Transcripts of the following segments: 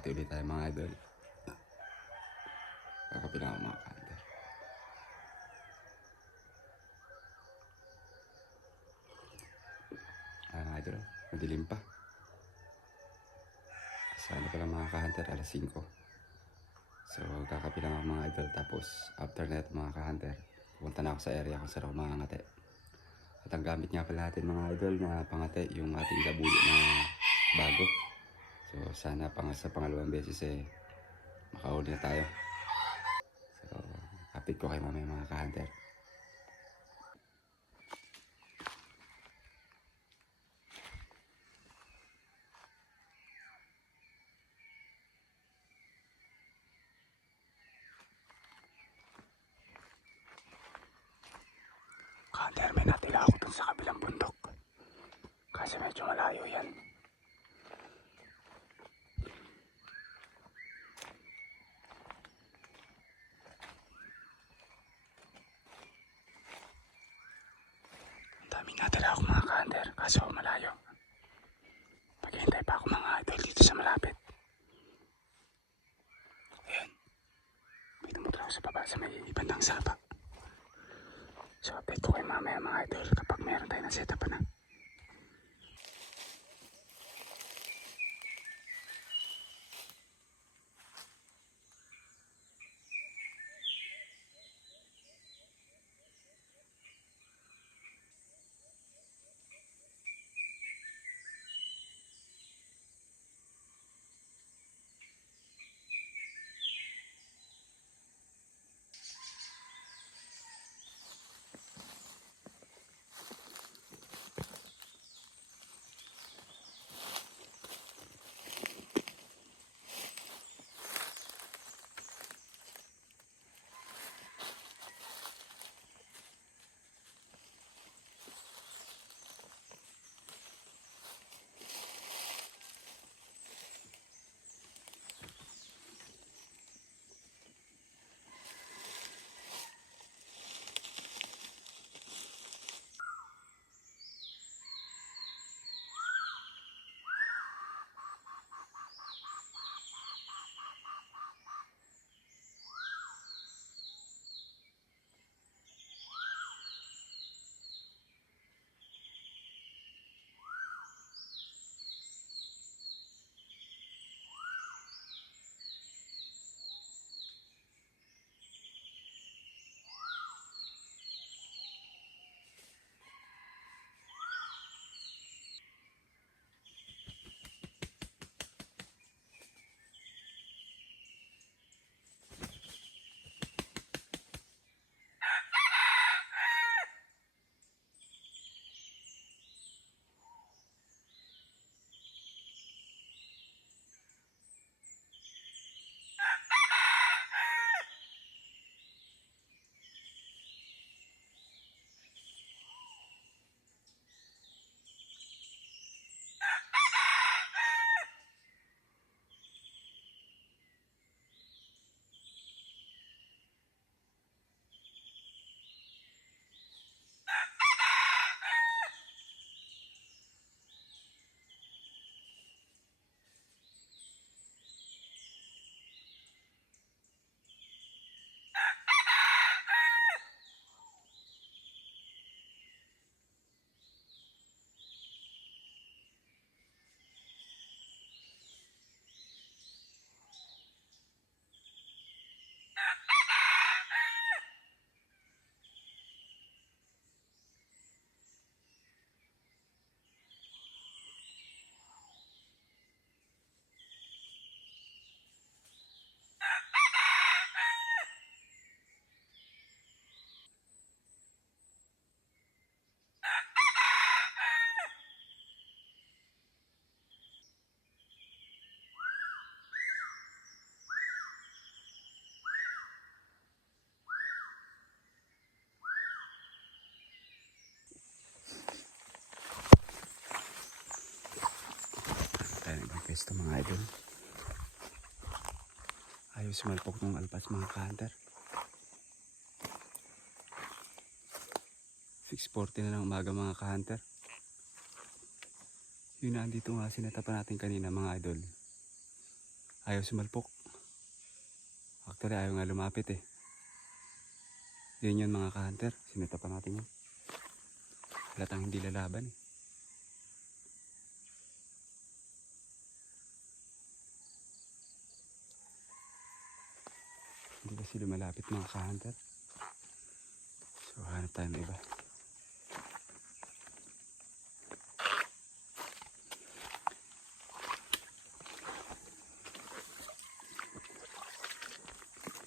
Makati ulit tayo mga idol. Kakapilang ako mga ka-hunter. Mga idol, madilim pa. Sana pala mga ka-hunter, alas 5. So kakapilang ako mga idol. Tapos after net mga ka-hunter, pupunta na ako sa area kung saan ako mangangati. At ang gamit nga pala natin mga idol na pangati, yung ating labuyo na bago. So sana sa pangalawang beses makahuli na tayo. So update ko kayo mamaya mga ka-hunter. Ka-hunter, may natila ako dun sa kabilang bundok. Kasi medyo malayo yan. Daming natira ako mga ka-hunter, kaso malayo. Maghihintay pa ako mga idol dito sa malapit. Ayan. May tumutulong sa baba sa may bandang sapa. So update ko kayo mamaya mga idol kapag meron tayo na setup na. Pwesto mga idol. Ayaw sumalpok ng alpas mga ka-hunter. 6:40 na ng umaga mga ka-hunter. Yun na, andito nga sinatapan natin kanina mga idol. Ayaw sumalpok. Actually ayaw nga lumapit eh. Yun yun mga ka-hunter. Sinita pa natin yun. Halatang hindi lalaban eh. Hindi kasi lumalapit mga ka-hunter. So hanap tayo ng iba.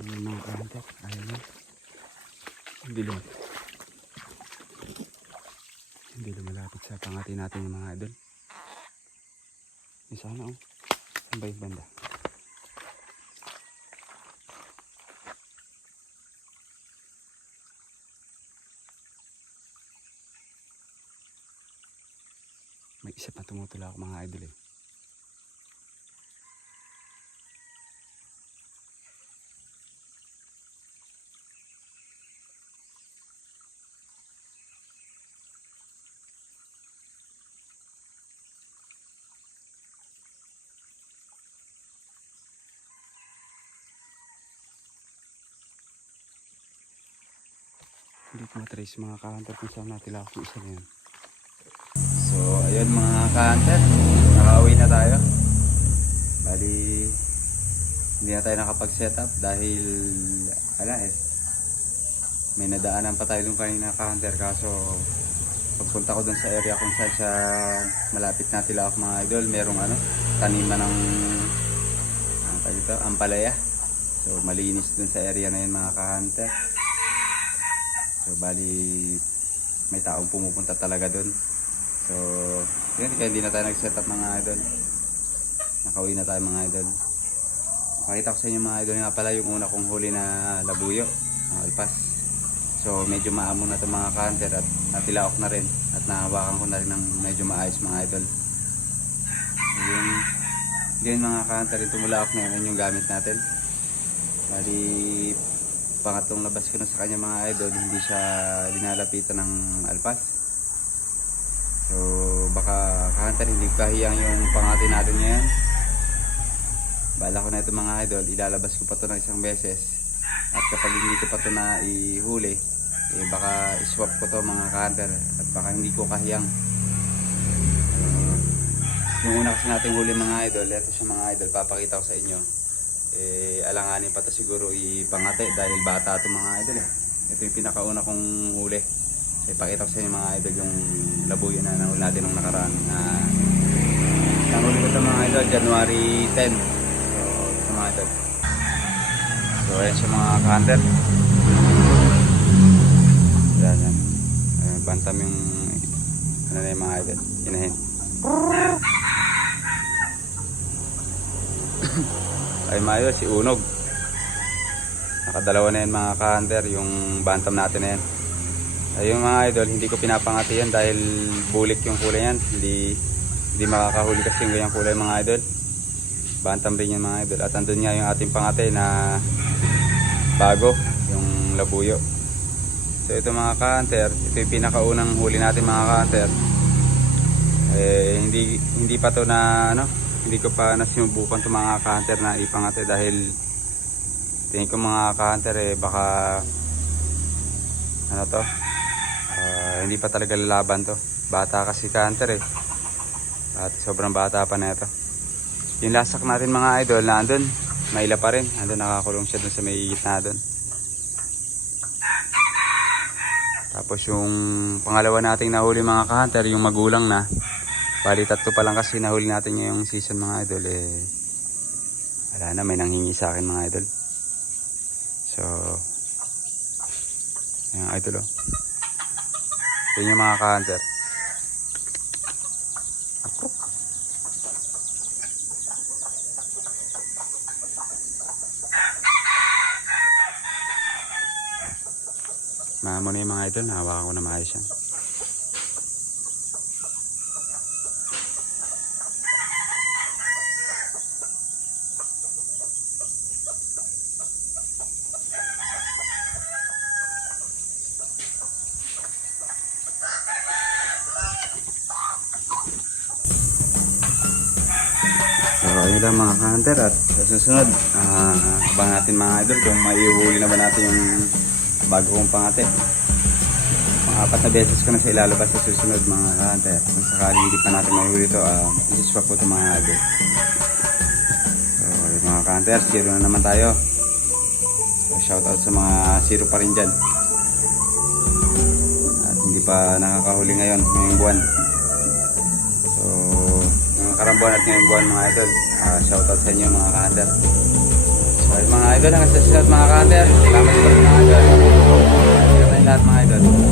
Yung mga ka-hunter. Ayaw yun. Hindi lumalapit sa pangati natin yung mga idol. Yung sana oh. Saan ba yung banda? May isa pa tumutula ako mga idol eh. Hindi ko matrace mga ka-hunter kung saan natila ako isa na yun. So ayun mga ka-hunter, nakauwi na tayo. Bali hindi na tayo nakapag-setup dahil may nadaanan pa tayo dun kanina ka-hunter. Kaso pagpunta ko dun sa area kung saan siya malapit na tila ako mga idol, merong taniman ng ampalaya. So malinis dun sa area na yun mga ka-hunter. So bali may taong pumupunta talaga dun. So yun, kaya hindi na tayo nag-setup mga idol. Nakauwi na tayo mga idol. Makita ko sa inyo mga idol nga pala yung una kong huli na labuyo, alpas. So medyo maamo na ito mga ka-hunter at natilaok na rin. At nahawakan ko na rin ng medyo maayos mga idol. So, yun mga ka-hunter, yung tumulaok na yun yung gamit natin. Bali pangatlong labas ko na sa kanya mga idol, hindi siya linalapitan ng alpas. So baka ka-hunter hindi kahiyang yung pangati natin ngayon. Bala ko na ito mga idol, ilalabas ko pa ito ng isang beses. At kapag hindi ko pa ito na ihuli, baka iswap ko to mga ka-hunter at baka hindi ko kahiyang. Yung una kasi nating huli mga idol, ito siya mga idol, papakita ko sa inyo. Alanganin pa to siguro ipangate dahil bata ito mga idol eh. Ito yung pinakauna kong huli. So ipakita ko sa inyo mga idol yung labuyo na nahuli natin nung nakaraan. Nahuli ko ito mga idol January 10. So ito mga idol. So ayan siya mga ka-hunter. Yan. Bantam yung na yung mga idol. Inahin. Ay mayo si Unog. Nakadalawa na yan mga ka-hunter, yung bantam natin na yan. Ay yung mga idol, hindi ko pinapangati yan dahil bulik yung kulay yan. Hindi makakahuli kasi yung ganyang kulay mga idol. Bantam rin yan mga idol. At andun nga yung ating pangati na bago, yung labuyo. So ito mga ka-hunter, ito yung pinakaunang huli natin mga ka-hunter. Hindi pa to na hindi ko pa nasinubukan itong mga ka-hunter na ipangate dahil tingin ko mga ka-hunter baka hindi pa talaga lalaban to. Bata kasi ka-hunter at sobrang bata pa na ito. Yung lasak natin mga idol na andun, maila pa rin, andun nakakulong siya dun sa may gitna dun. Tapos yung pangalawa nating nahuli mga ka-hunter, yung magulang na. Bali tatlo pa lang kasi nahuli natin ngayong season mga idol wala na, may nanghingi sa akin mga idol. So ayan idol ito yung mga ka-hunter. Maamo na yung mga idol, nahawakan ko na maayos yan. So ayun lang mga ka-hunter at sa susunod, abangan natin mga idol kung maihuli na ba natin yung bago kong pangate. Pang-apat na beses ko na siya ilalabas sa susunod mga ka-hunter. Kung sakaling hindi pa natin maihuli ito, isiswap po ito mga idol. So ayun mga ka-hunter, zero na naman tayo. So shoutout sa mga zero pa rin dyan. At hindi pa nakakahuli ngayong buwan. So nakarang buwan at ngayong buwan mga idol, shoutout sa inyo mga ka-hunter. So ayun mga idol, hanggang sa susunod mga ka-hunter. Salamat po mga idol. Salamat lahat mga idol.